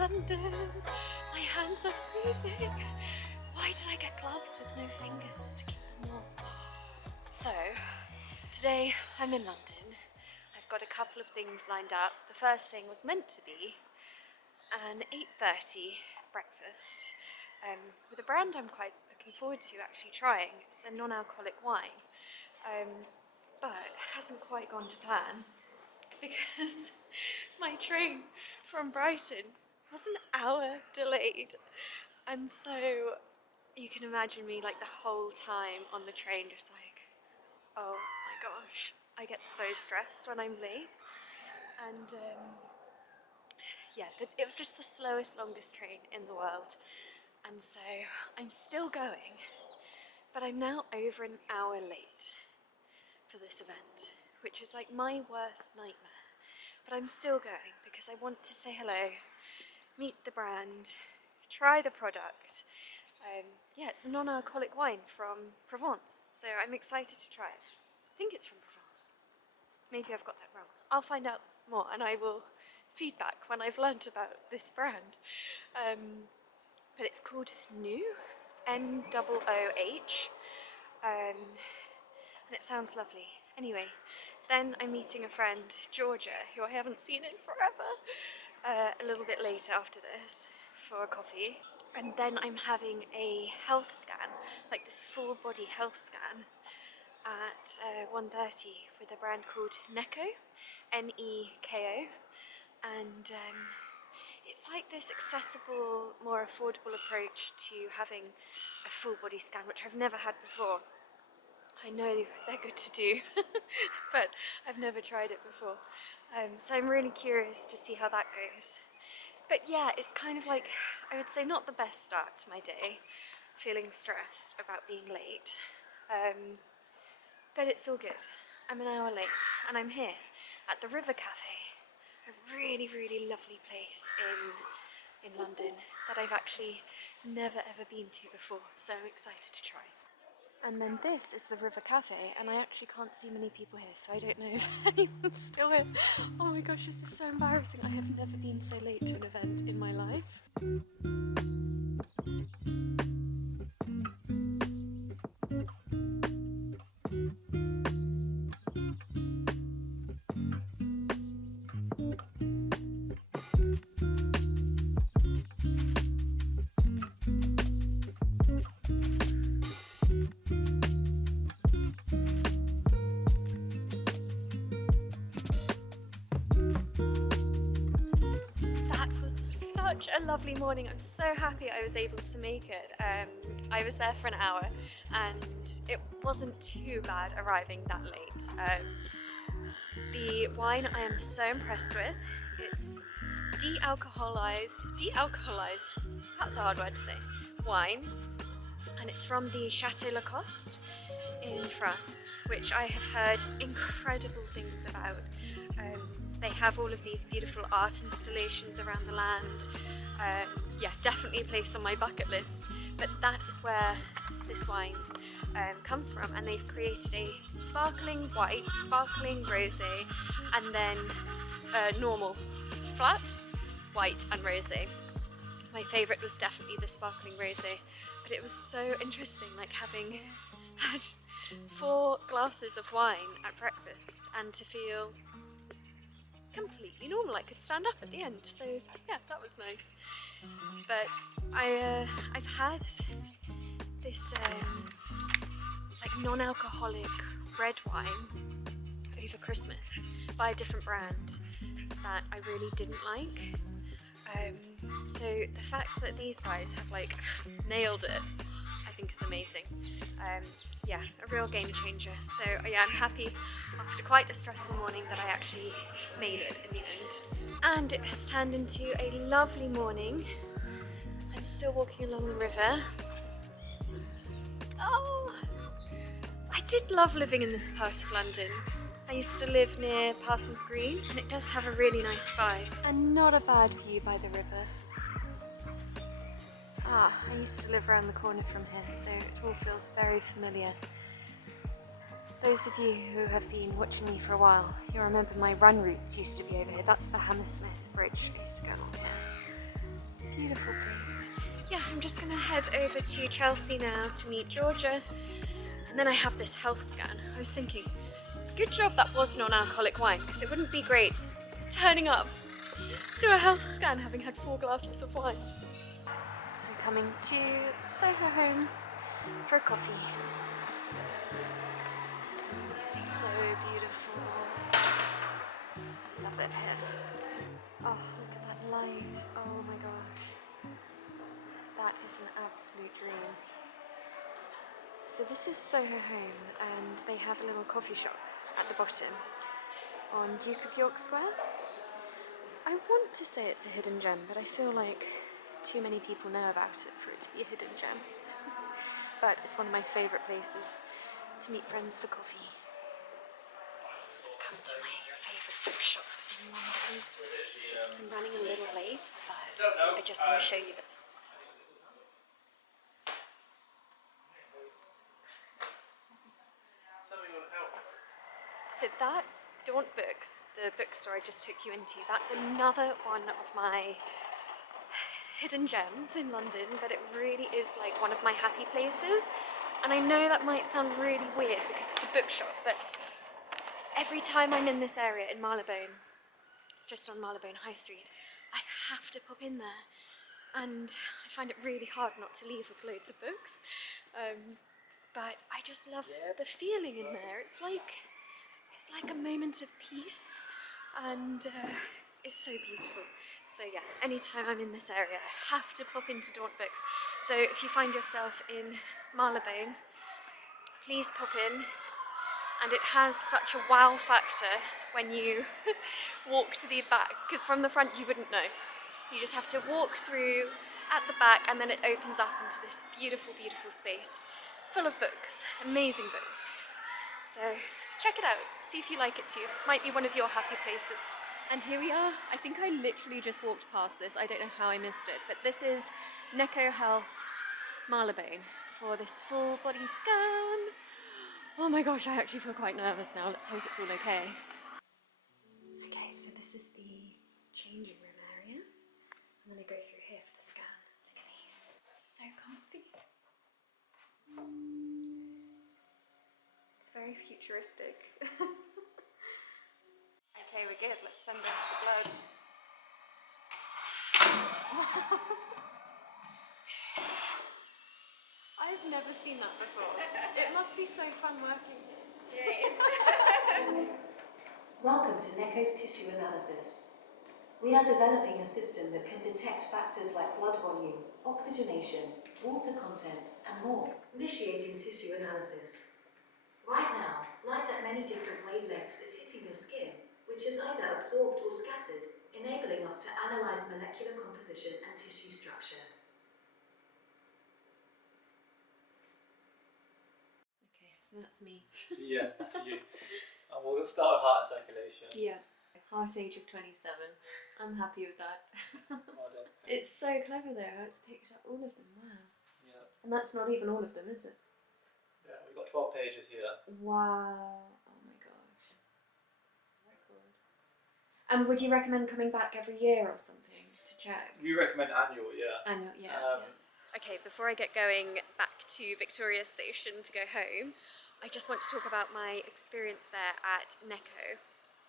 London. My hands are freezing. Why did I get gloves with no fingers to keep them warm? So, today I'm in London. I've got a couple of things lined up. The first thing was meant to be an 8:30 breakfast with a brand I'm quite looking forward to actually trying. It's a non-alcoholic wine, but hasn't quite gone to plan because my train from Brighton was an hour delayed, and so you can imagine me like the whole time on the train just like, oh my gosh, I get so stressed when I'm late. And yeah, it was just the slowest, longest train in the world, and so I'm still going, but I'm now over an hour late for this event, which is like my worst nightmare. But I'm still going because I want to say hello, meet the brand, try the product. Yeah, it's a non-alcoholic wine from Provence, so I'm excited to try it. I think it's from Provence. Maybe I've got that wrong. I'll find out more and I will feedback when I've learnt about this brand. But it's called Niomi, N-O-O-H, and it sounds lovely. Anyway, then I'm meeting a friend, Georgia, who I haven't seen in forever, a little bit later after this for a coffee. And then I'm having a health scan, like this full body health scan at 1:30 with a brand called Neko, N-E-K-O. And it's like this accessible, more affordable approach to having a full body scan, which I've never had before. I know they're good to do, but I've never tried it before. So I'm really curious to see how that goes. But yeah, it's kind of like, I would say not the best start to my day, feeling stressed about being late. But it's all good. I'm an hour late and I'm here at the River Cafe, a really, really lovely place in London that I've actually never ever been to before, so I'm excited to try. And then this is the River Cafe, and I actually can't see many people here, so I don't know if anyone's still here. Oh my gosh, this is so embarrassing. I have never been so late to an event in my life. Such a lovely morning. I'm so happy I was able to make it. I was there for an hour and it wasn't too bad arriving that late. The wine I am so impressed with. It's dealcoholized, that's a hard word to say, wine, and it's from the Chateau Lacoste in France, which I have heard incredible things about. They have all of these beautiful art installations around the land. Yeah, definitely a place on my bucket list, but that is where this wine comes from, and they've created a sparkling white, sparkling rosé, and then normal flat, white and rosé. My favourite was definitely the sparkling rosé, but it was so interesting, like having had 4 glasses of wine at breakfast and to feel completely normal. I could stand up at the end, so yeah, that was nice. But I've had this like non-alcoholic red wine over Christmas by a different brand that I really didn't like. So the fact that these guys have like nailed it, I think is amazing. Yeah, a real game changer. So yeah, I'm happy after quite a stressful morning that I actually made it in the end. And it has turned into a lovely morning. I'm still walking along the river. Oh, I did love living in this part of London. I used to live near Parsons Green, and it does have a really nice vibe and not a bad view by the river. I used to live around the corner from here, so it all feels very familiar. Those of you who have been watching me for a while, you'll remember my run routes used to be over here. That's the Hammersmith Bridge. I used to go along here. Beautiful place. Yeah, I'm just gonna head over to Chelsea now to meet Georgia. And then I have this health scan. I was thinking, it's a good job that was non-alcoholic wine, because it wouldn't be great turning up to a health scan having had 4 glasses of wine. So coming to Soho Home for a coffee. So beautiful. Love it here. Oh, look at that light. Oh my gosh. That is an absolute dream. So this is Soho Home, and they have a little coffee shop at the bottom on Duke of York Square. I want to say it's a hidden gem, but I feel like too many people know about it for it to be a hidden gem. But it's one of my favourite places to meet friends for coffee. I've come to my favourite bookshop in London. I'm running a little late, but I just want to show you this. So that Daunt Books, the bookstore I just took you into, that's another one of my hidden gems in London, but it really is like one of my happy places. And I know that might sound really weird because it's a bookshop, but every time I'm in this area in Marylebone, it's just on Marylebone High Street, I have to pop in there. And I find it really hard not to leave with loads of books. But I just love the feeling in there. It's like a moment of peace, and it's so beautiful. So yeah, anytime I'm in this area, I have to pop into Daunt Books. So if you find yourself in Marylebone, please pop in. And it has such a wow factor when you walk to the back, because from the front you wouldn't know. You just have to walk through at the back, and then it opens up into this beautiful, beautiful space full of books, amazing books. So check it out, see if you like it too. Might be one of your happy places. And here we are. I think I literally just walked past this. I don't know how I missed it, but this is Neco Health Marylebone for this full body scan. Oh my gosh, I actually feel quite nervous now. Let's hope it's all okay. Okay, so this is the changing room area. I'm gonna go through here for the scan. Look at these, so comfy. It's very futuristic. Okay, we're good. Let's send off the blood. I've never seen that before. It must be so fun working. Yeah, it is. Welcome to Neco's tissue analysis. We are developing a system that can detect factors like blood volume, oxygenation, water content, and more. Initiating tissue analysis. Right now, light at many different wavelengths is hitting your skin, which is either absorbed or scattered, enabling us to analyze molecular composition and tissue structure. Okay, so that's me. Yeah, that's you. And we'll start with heart and circulation. Yeah. Heart age of 27. I'm happy with that. Well done. It's so clever though how it's picked up all of them. Wow. Yeah. And that's not even all of them, is it? Yeah, we've got 12 pages here. Wow. Oh my gosh. Record. And would you recommend coming back every year or something to check? We recommend annual, yeah. Annual, yeah. Okay, before I get going back to Victoria Station to go home, I just want to talk about my experience there at Neco.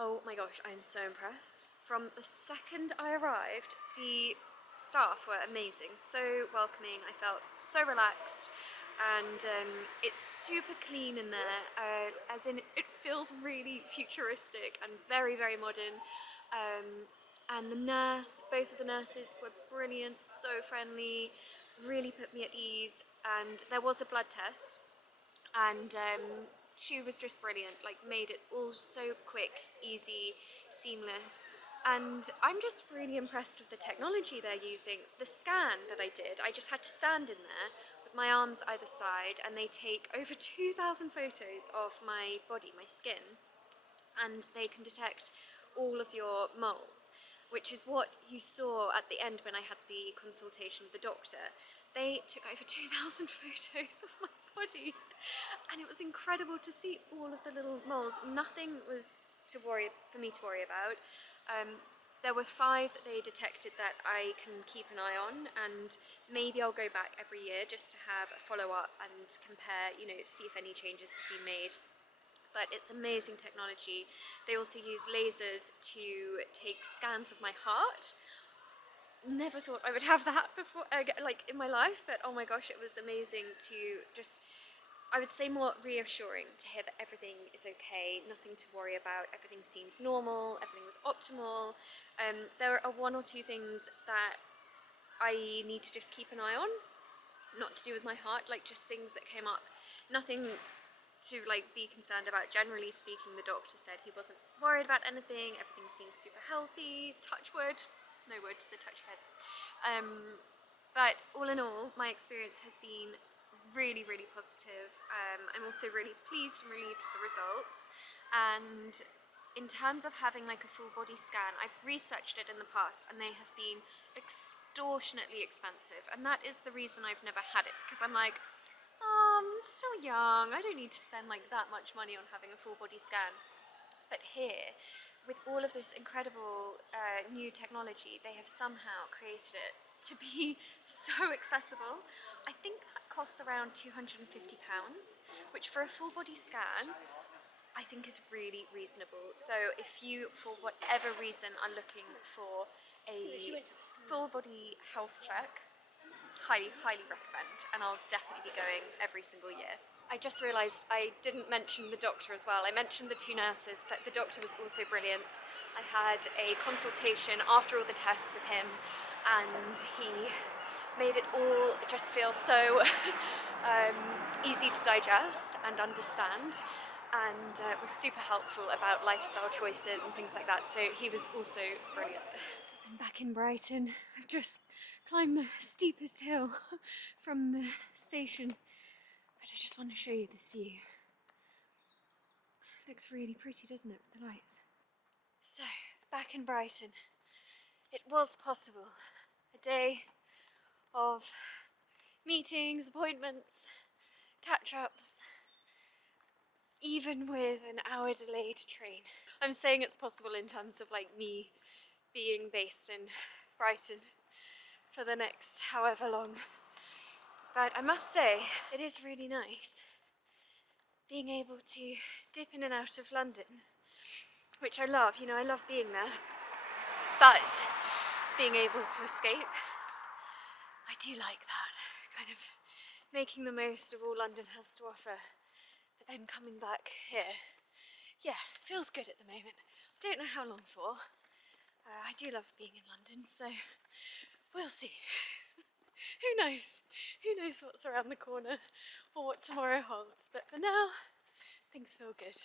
Oh my gosh, I'm so impressed. From the second I arrived, the staff were amazing, so welcoming. I felt so relaxed, and it's super clean in there, as in it feels really futuristic and very, very modern. And the nurse, both of the nurses were brilliant, so friendly, really put me at ease. And there was a blood test, and she was just brilliant, like made it all so quick, easy, seamless. And I'm just really impressed with the technology they're using. The scan that I did, I just had to stand in there with my arms either side, and they take over 2,000 photos of my body, my skin, and they can detect all of your moles, which is what you saw at the end when I had the consultation with the doctor. They took over 2,000 photos of my body, and it was incredible to see all of the little moles. Nothing was for me to worry about. There were 5 that they detected that I can keep an eye on, and maybe I'll go back every year just to have a follow-up and compare, you know, see if any changes have been made. But it's amazing technology. They also use lasers to take scans of my heart. Never thought I would have that before, like in my life, but oh my gosh, it was amazing to just, I would say more reassuring to hear that everything is okay, nothing to worry about, everything seems normal, everything was optimal. There are 1 or 2 things that I need to just keep an eye on, not to do with my heart, like just things that came up, nothing to like be concerned about. Generally speaking, the doctor said he wasn't worried about anything, everything seems super healthy, touch wood, no wood, so touch head. But all in all, my experience has been really, really positive. I'm also really pleased and relieved with the results. And in terms of having like a full body scan, I've researched it in the past and they have been extortionately expensive. And that is the reason I've never had it, because I'm like, I'm still young, I don't need to spend like that much money on having a full body scan. But here, with all of this incredible new technology, they have somehow created it to be so accessible. I think that costs around £250, which for a full body scan, I think is really reasonable. So if you, for whatever reason, are looking for a full body health check, highly, highly recommend, and I'll definitely be going every single year. I just realised I didn't mention the doctor as well. I mentioned the 2 nurses, but the doctor was also brilliant. I had a consultation after all the tests with him, and he made it all just feel so easy to digest and understand, and was super helpful about lifestyle choices and things like that, so he was also brilliant. I'm back in Brighton. I've just climbed the steepest hill from the station. But I just want to show you this view. It looks really pretty, doesn't it, with the lights? So, back in Brighton. It was possible. A day of meetings, appointments, catch-ups, even with an hour delayed train. I'm saying it's possible in terms of like me being based in Brighton for the next however long. But I must say, it is really nice being able to dip in and out of London, which I love, you know, I love being there, but being able to escape, I do like that, kind of making the most of all London has to offer, but then coming back here, yeah, feels good at the moment. I don't know how long for. I do love being in London, so we'll see. Who knows? Who knows what's around the corner or what tomorrow holds, but for now, things feel good.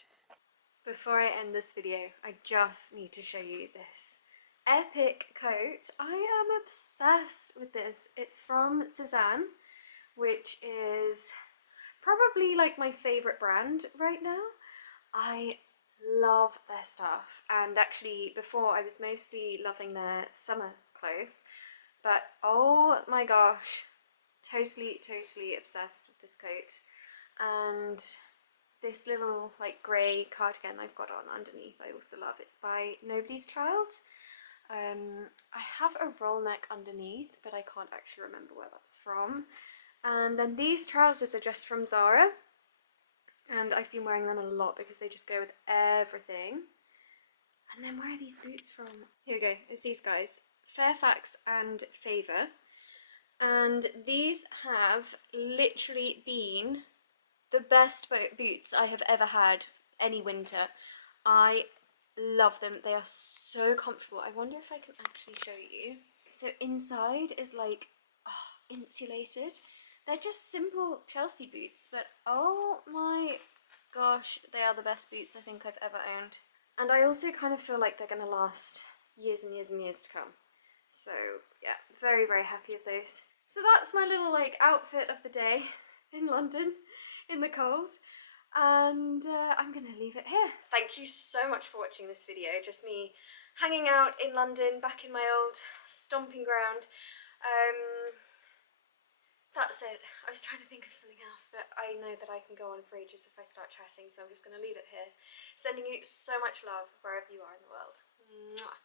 Before I end this video, I just need to show you this epic coat. I am obsessed with this. It's from Cezanne, which is probably like my favourite brand right now. I love their stuff, and actually before I was mostly loving their summer clothes, but oh my gosh, totally obsessed with this coat. And this little like grey cardigan I've got on underneath I also love. It's by Nobody's Child. I have a roll neck underneath, but I can't actually remember where that's from. And then these trousers are just from Zara, and I've been wearing them a lot because they just go with everything. And then where are these boots from? Here we go, it's these guys, Fairfax and Favour, and these have literally been the best boots I have ever had any winter. I love them, they are so comfortable. I wonder if I can actually show you. So inside is like insulated. They're just simple Chelsea boots, but oh my gosh, they are the best boots I think I've ever owned. And I also kind of feel like they're going to last years and years and years to come. So yeah, very happy with those. So that's my little like outfit of the day in London in the cold, and I'm gonna leave it here. Thank you so much for watching this video, just me hanging out in London, back in my old stomping ground. That's it. I was trying to think of something else, but I know that I can go on for ages if I start chatting, so I'm just gonna leave it here. Sending you so much love wherever you are in the world. Mwah.